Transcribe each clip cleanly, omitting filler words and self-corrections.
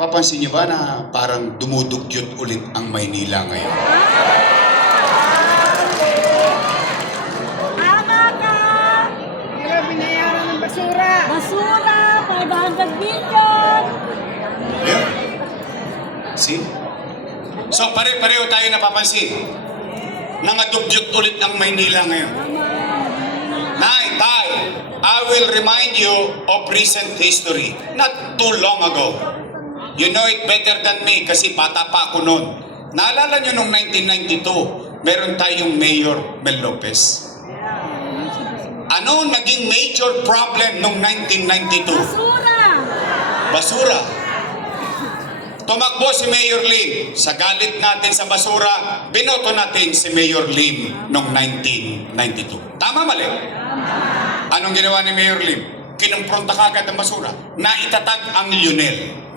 Napapansin niyo ba na parang dumudugyot ulit ang Maynila ngayon? Tama ka! Pero binayaran ng basura. Basura, 500 million! Yeah. See? So pare-pareho tayo napapansin. Nangadugyot ulit ang Maynila ngayon. Nay, Tay, I will remind you of recent history. Not too long ago. You know it better than me kasi bata pa ako noon. Naalala nyo nung 1992, meron tayong Mayor Mel Lopez. Ano naging major problem nung 1992? Basura! Basura. Tumakbo si Mayor Lim. Sa galit natin sa basura, binoto natin si Mayor Lim noong 1992. Tama mali? Anong ginawa ni Mayor Lim? Kinumpronta kagad ang basura. Naitatag ang Lionel.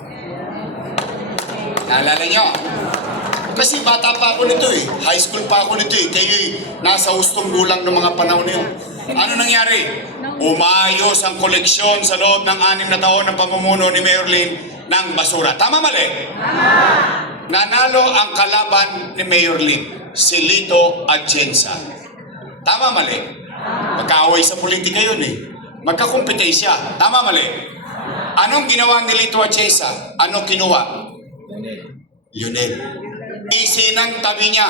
Naalala nyo? Kasi bata pa ako nito eh. High school pa ako nito eh. Kayo'y nasa hustong gulang ng mga panahon na yun. Ano nangyari? Umayos ang koleksyon sa loob ng 6 na taon ng pamumuno ni Mayor Lim ng basura. Tama mali? Nanalo ang kalaban ni Mayor Lim, si Lito Atienza. Tama mali? Magkaaway sa politika yun eh. Magkakumpitay siya. Tama mali? Anong ginawa ni Lito Atienza? Ano kinuha? Lionel. Isinantabi niya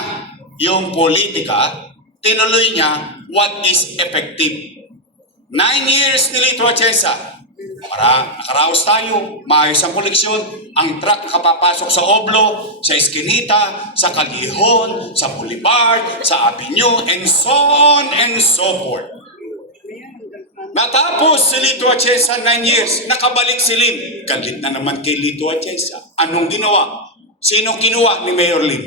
yung politika, tinuloy niya what is effective. 9 years ni Lito Atienza. Para nakaraos tayo, maayos ang koleksyon, ang truck nakapapasok sa Oblo, sa Eskinita, sa Callejon, sa Boulevard, sa Avenue, and so on and so forth. Natapos si Lito Atienza 9 years, nakabalik si Lim. Galit na naman kay Lito Atienza. Anong ginawa? Sino kinuha ni Mayor Lim?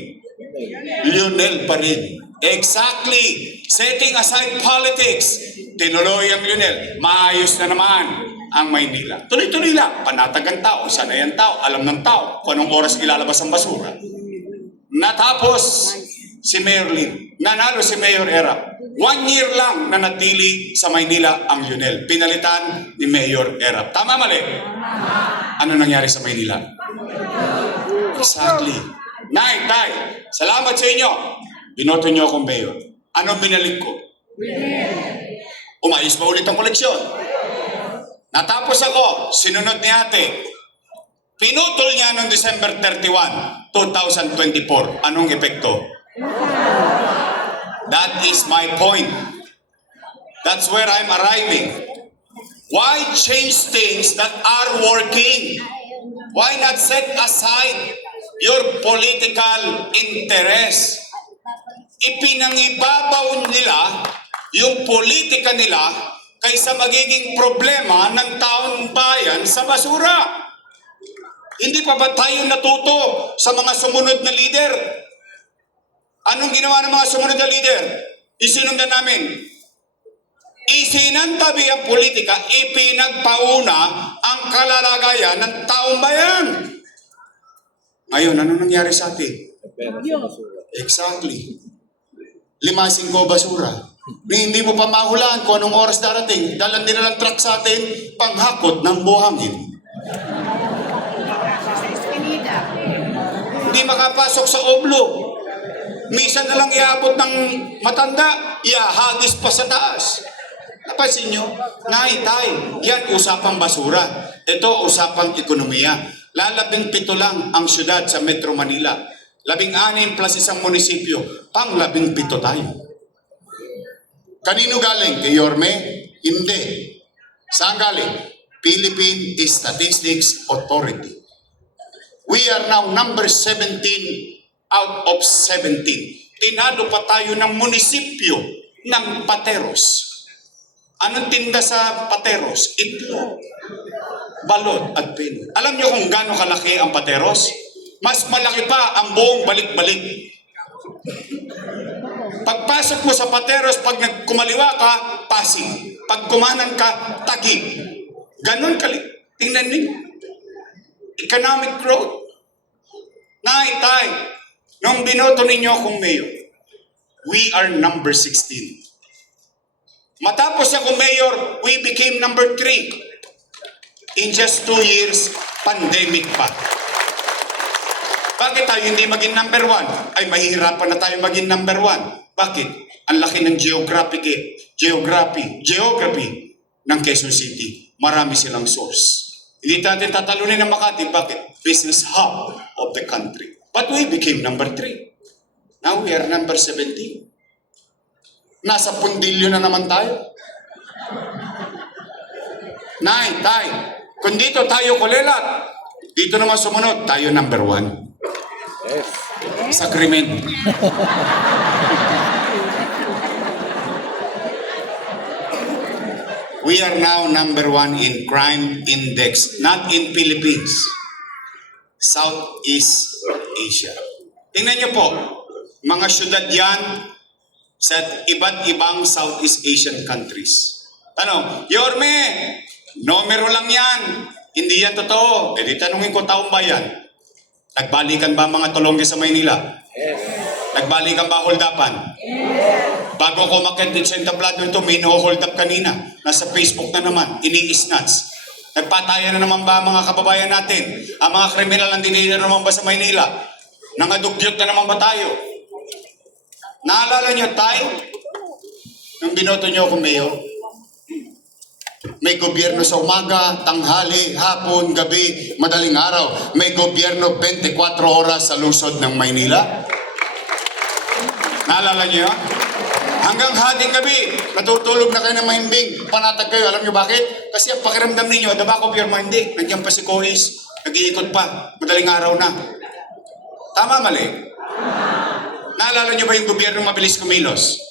Lionel pa rin. Exactly. Setting aside politics, tinuloy ang Lionel. Maayos na naman ang Maynila. Tuloy-tuloy lang. Panatag ang tao. Sanay ang tao. Alam ng tao kung anong oras ilalabas ang basura. Natapos si Mayor Lim. Nanalo si Mayor Erap. 1 year lang na natili sa Maynila ang Lionel. Pinalitan ni Mayor Erap. Tama mali? Ano nangyari sa Maynila? Exactly. Nay, Tay, salamat sa inyo. Binoto niyo akong mayor. Ano binalik ko? Umayos ba ulit ang koleksyon? Natapos ako, sinunod ni ate. Pinutol niya noong December 31, 2024. Anong epekto? That is my point. That's where I'm arriving. Why change things that are working? Why not set aside your political interest? Ipinangibabaw nila yung politika nila kaysa magiging problema ng taong bayan sa basura. Hindi pa ba tayo natuto sa mga sumunod na leader? Anong ginawa ng mga sumunod na leader? Isinundan namin. Isinantabi ang politika, ipinagpauna ang kalalagayan ng taong bayan. Ngayon, ano nangyari sa atin? Exactly. 5-5 basura. Hindi mo pa mahulaan kung anong oras darating. Dalan nila ng truck sa atin, panghakot ng buhangin. Hindi makapasok sa Oblo. Minsan na lang iabot ng matanda, iahagis pa sa taas. Napansin nyo? Nay, Tay, yan usapang basura. Ito usapang ekonomiya. Lalabing-7 lang ang syudad sa Metro Manila. 16 plus isang munisipyo. Pang-17 tayo. Kanino galing? Kay Yorme? Hindi. Saan galing? Philippine Statistics Authority. We are now number 17 out of 17. Tinalo pa tayo ng munisipyo ng Pateros. Anong tinda sa Pateros? Itlog, balot at pino. Alam niyo kung gaano kalaki ang Pateros? Mas malaki pa ang buong balik-balik. Pagpasok mo sa Pateros, pag kumaliwa ka, Pasig. Pag kumanan ka, Taguig. Ganon kali. Tingnan niyo. Economic growth. Nay, Tay, nung binoto ninyo akong mayor, we are number 16. Matapos ako mayor, we became number 3. In just 2 years, pandemic pa. Bakit tayo hindi maging number 1? Ay, mahihirapan na tayo maging number 1. Bakit? Ang laki ng geography ng Quezon City. Marami silang source. Hindi natin tatalunin ng Makati. Bakit? Business hub of the country. But we became number 3. Now we are number 17. Nasa pundilyo na naman tayo. Nay, tay, kung dito tayo kulelat, dito naman sumunod, tayo number 1. Sa krimen. We are now number 1 in crime index, not in Philippines. Southeast Asia. Tingnan niyo po, mga syudad yan sa iba't ibang Southeast Asian countries. Tanong, Yorme, numero lang yan. Hindi yan totoo. E di tanungin ko, taong bayan, nagbalikan ba mga tulongge sa Maynila? Nagbalikan ba holdapan? Bago ko makit sa entablado ito, may no-hold up kanina. Nasa Facebook na naman, ini-snatch. Nagpatayan na naman ba mga kababayan natin? Ang mga kriminal ang dinila naman ba sa Maynila? Nangadugyot na naman ba tayo? Naalala niyo tayo? Nung binoto niyo ako mayor, may gobyerno sa umaga, tanghali, hapon, gabi, madaling araw. May gobyerno 24 oras sa lungsod ng Maynila. Naalala niyo? Hanggang hating gabi, natutulog na kayo ng mahimbing. Panatag kayo. Alam niyo bakit? Kasi ang pakiramdam ninyo, Dabako Pirma hindi. Nandiyan pa si Cohis. Nag-iikot pa. Madaling araw na. Tama, mali? Naalala niyo ba yung gobyerno mabilis kumilos?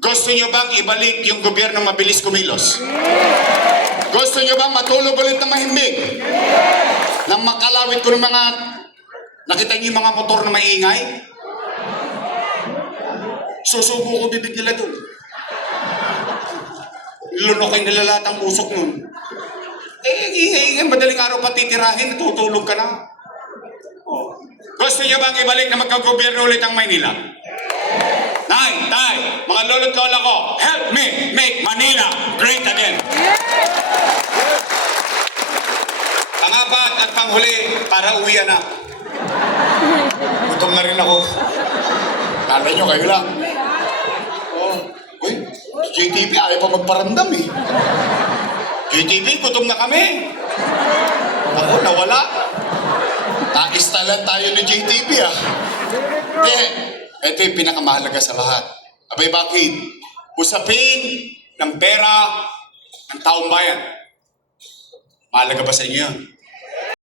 Gusto niyo bang ibalik yung gobyerno mabilis kumilos? Gusto niyo bang matulog ulit ng mahimbing? Nang makalawit ko ng mga... Nakita niyo yung mga motor na maingay? Susubo ko bibig nila doon. Lunokay nila lahat ang usok nun. Madaling araw pa titirahin, natutulog ka na. Oh. Gusto niyo bang ibalik na magkagobyerno ulit ang Maynila? Nay, tay, mga lolo't lola ko, help me make Manila great again. Pangapat at panghuli, para uwian na. Gutom na rin ako. Kala nyo, kayo lang. Uy, JTV ayaw pa magparamdam eh. JTV, gutom na kami. Ako, nawala. Naistalan tayo ni JTV ah. Ito yung pinakamahalaga sa lahat. Abay, bakit? Usapin ng pera ng taong bayan. Mahalaga ba sa inyo yan?